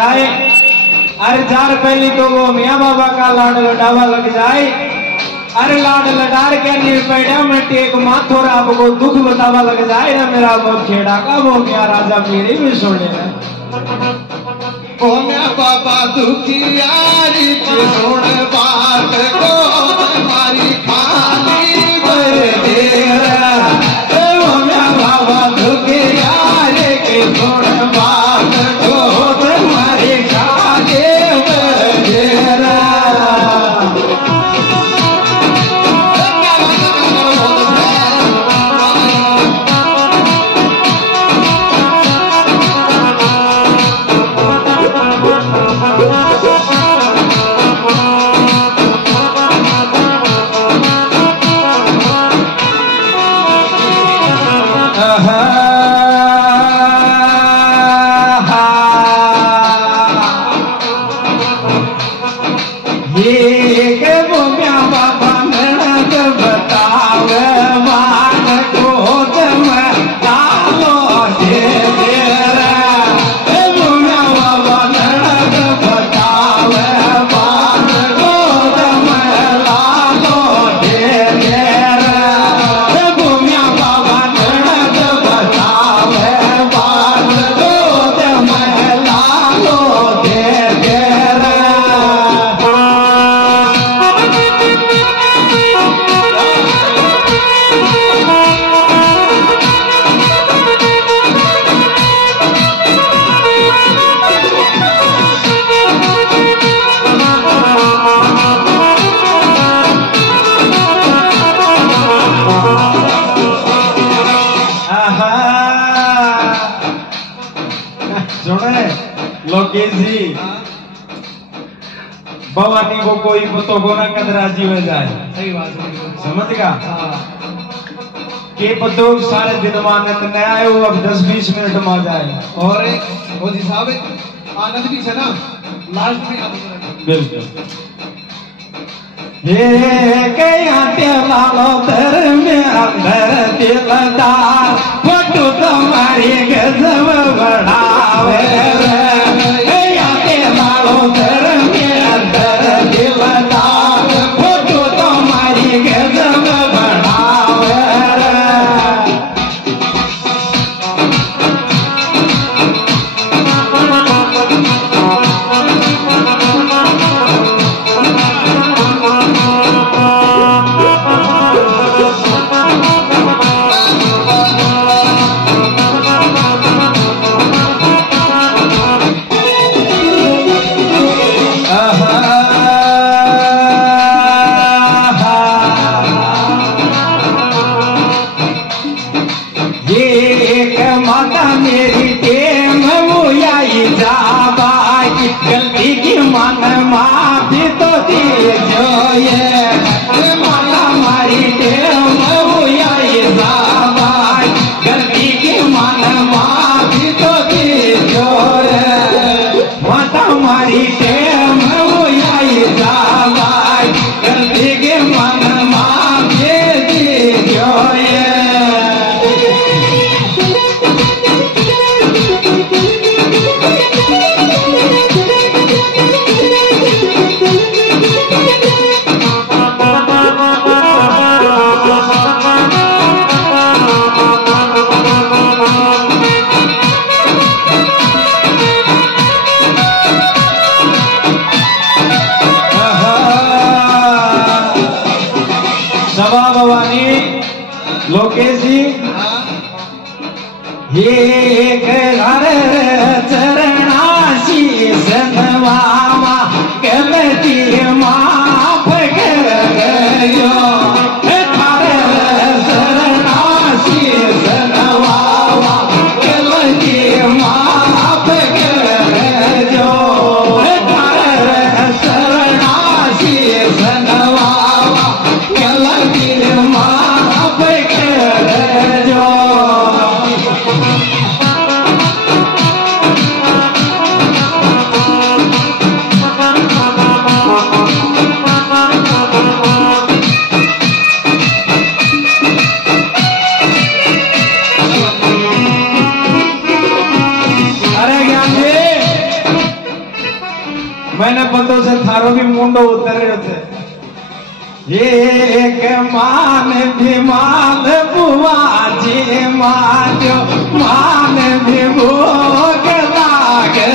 जाए। अरे जार पहली तो वो मियाँ बाबा का लाड लडावा लग जाए। अरे लाड लडार के निर्पैड़ा में टेक माथोर आपको दुख बतावा लग जाए ना मेरा वो खेड़ा का वो मियाँ राजा मेरे भी सोने है। ओ मियाँ बाबा दुखियारी सुन बात को हमारी खाली कर देरा। ओ मियाँ बाबा दुखियारी की सुन बात को तुम्हारी खाली कर देरा। भवानी को कोई तो गोना कदराजी हो जाए। सही बात है। समझ के पतो सारे दिन मानत न आए वो अब 10-20 मिनट में आ जाए। और मोदी साहब आनंद भी है ना लास्ट में बिल्कुल ये कया तेलालो दर में अंदर दिलदार फोटो तुम्हारी गजब बढ़ावे कया तेलालो दर में अंदर दिलदार फोटो तुम्हारी गजब बढ़ावे। गलती की मन माफी तो दीजो ये माला मारी गलती की मन माफी तो दीजो माता मारी गलती की मन माफी दीजो लोकेश जी ये घर चरणाशी संधवामा गलती माफ कर गयो थारे चरणाशी संधवामा गलती माफ कर गयो थारे चरणाशी संधवामा गलती माफ कर गयो। एक मान भी मान बुआ जी मान्यो मान भी भोग लागे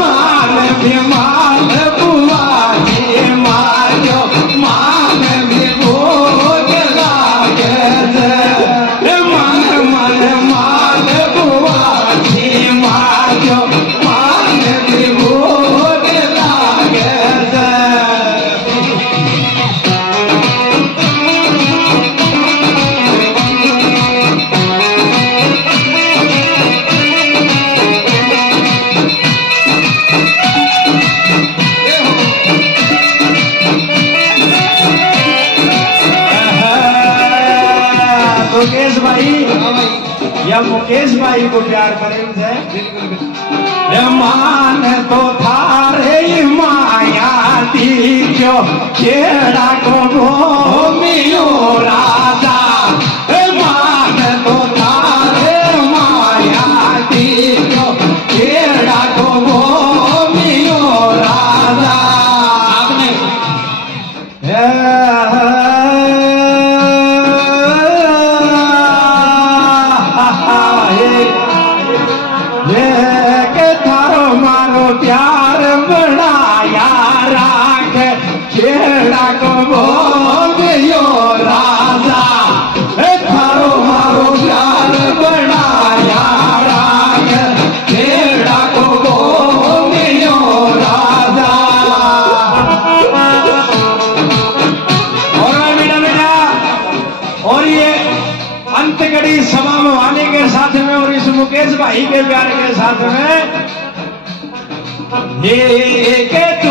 मान भी मान बुआ जी मान्यो मान भी भोग लागे मन मन मान बुआ जी मान्यो मान भी भोग लागे मुकेश भाई या मुकेश भाई को प्यार करें से मान तो थारे माया दीजो खेड़ा को घूमियो राजा मान तो थारे माया दीजो खेड़ा को घूमियो राजा प्यार बढ़ाया राख खेड़ा को बोलियो राजा थारो मारो प्यार बढ़ाया राख खेड़ा को बोलियो राजा। और बेटा बेटा और ये अंत कड़ी सभा में आने के साथ में और इस मुकेश भाई के प्यार के साथ में ये के तू